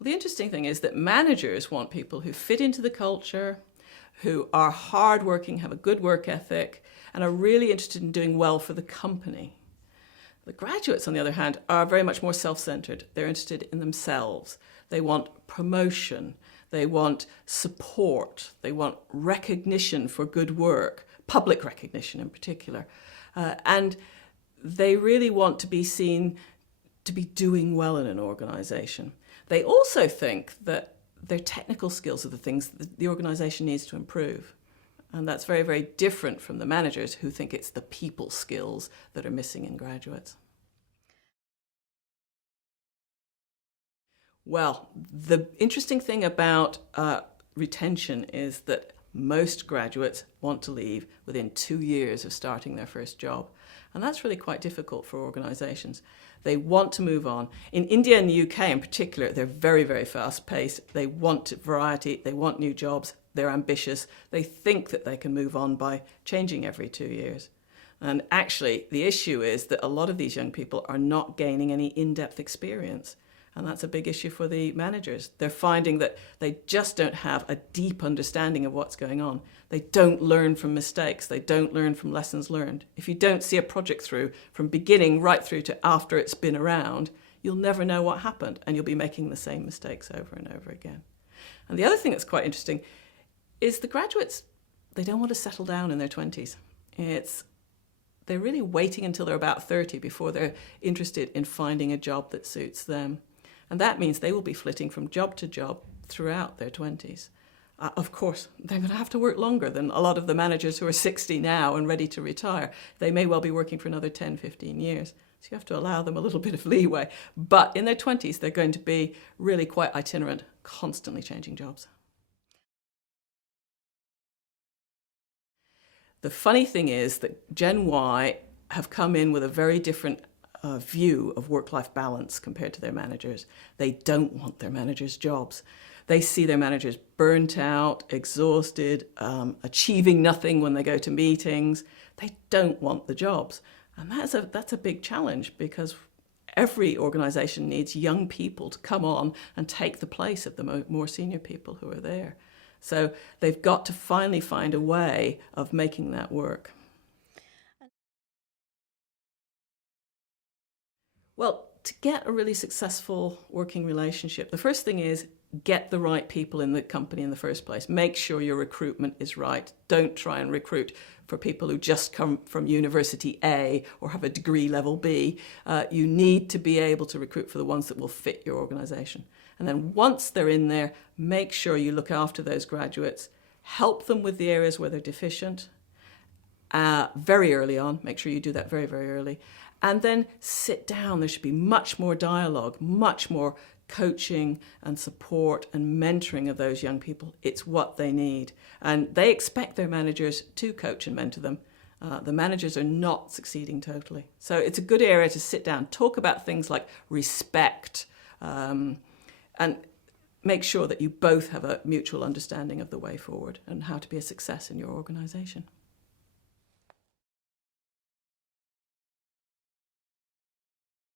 Well, the interesting thing is that managers want people who fit into the culture, who are hardworking, have a good work ethic, and are really interested in doing well for the company. The graduates, on the other hand, are very much more self-centered. They're interested in themselves. They want promotion. They want support. They want recognition for good work, public recognition in particular. And they really want to be seen to be doing well in an organization. They also think that their technical skills are the things that the organization needs to improve. And that's very, very different from the managers who think it's the people skills that are missing in graduates. Well, the interesting thing about retention is that most graduates want to leave within 2 years of starting their first job. And that's really quite difficult for organizations. They want to move on. In India and the UK in particular, they're very, very fast paced. They want variety, they want new jobs, they're ambitious. They think that they can move on by changing every 2 years. And actually, the issue is that a lot of these young people are not gaining any in-depth experience. And that's a big issue for the managers. They're finding that they just don't have a deep understanding of what's going on. They don't learn from mistakes. They don't learn from lessons learned. If you don't see a project through from beginning right through to after it's been around, you'll never know what happened and you'll be making the same mistakes over and over again. And the other thing that's quite interesting is the graduates, they don't want to settle down in their 20s. They're really waiting until they're about 30 before they're interested in finding a job that suits them. And that means they will be flitting from job to job throughout their 20s. Of course, they're going to have to work longer than a lot of the managers who are 60 now and ready to retire. They may well be working for another 10, 15 years. So you have to allow them a little bit of leeway. But in their 20s, they're going to be really quite itinerant, constantly changing jobs. The funny thing is that Gen Y have come in with a very different view of work-life balance compared to their managers. They don't want their managers' jobs. They see their managers burnt out, exhausted, achieving nothing when they go to meetings. They don't want the jobs. And that's a big challenge because every organization needs young people to come on and take the place of the more senior people who are there. So they've got to finally find a way of making that work. Well, to get a really successful working relationship, the first thing is get the right people in the company in the first place. Make sure your recruitment is right. Don't try and recruit for people who just come from university A or have a degree level B. You need to be able to recruit for the ones that will fit your organization. And then once they're in there, make sure you look after those graduates, help them with the areas where they're deficient very early on. Make sure you do that very, very early. And then sit down. There should be much more dialogue, much more coaching and support and mentoring of those young people. It's what they need. And they expect their managers to coach and mentor them. The managers are not succeeding totally. So it's a good area to sit down, talk about things like respect, and make sure that you both have a mutual understanding of the way forward and how to be a success in your organization.